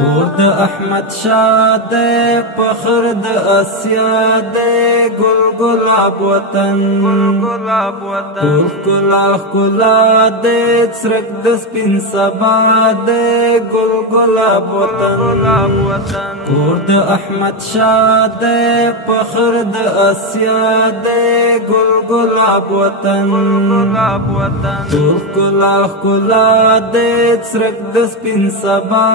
کور د احمد شاه دے فخر د اسیا دے گل گلاب وطن ټول ښکلا ښکلا دے څرک د سپین سبا دے گل گلاب وطن کور د احمد شاه دے فخر د اسیا دے گل گلاب وطن ټول ښکلا ښکلا دے څرک د سپین سبا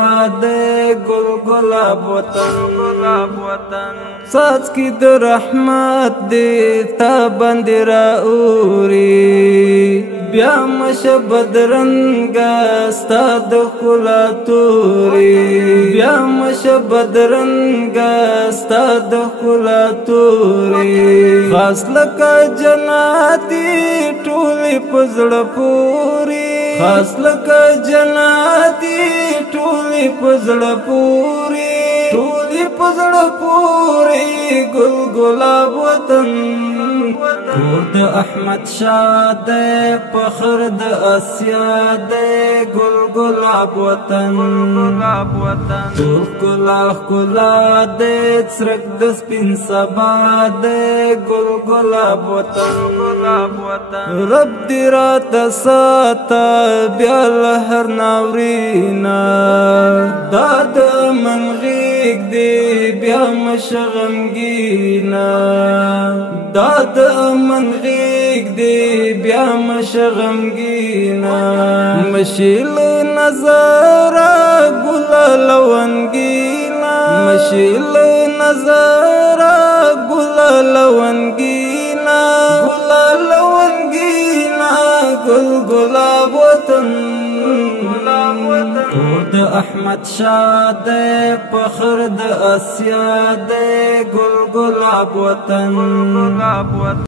دے گل گلاب وطن ساز کی د رحمت دے تا باندې راوري بیا مش بدرنګا ستا د ښکلا توري بیا مش بدرنګا ستا د ښکلا توري خاص لکه جناتي ټولې په زړه پوري خاص لکه جناتي ټولې په زړه پوري ټولې په زړه پوري ګل ګلاب وطن کور د احمد شاه دے فخر د اسیا دے گل گلاب وطن ټول ښکلا ښکلا دے څرک د سپین سبا دے گل گلاب وطن رب دې راته ساته بیا له هر ناورینه دا د من غیږ دې بیا مه غمګینه دا د من غیږ دې بیا مه غمګینه مشي له نظره ګله لونګینه مشي له نظره ګله لونګینه گل گلاب وطن کور د احمد شاه دے فخر د اسیا دے گل گلاب وطن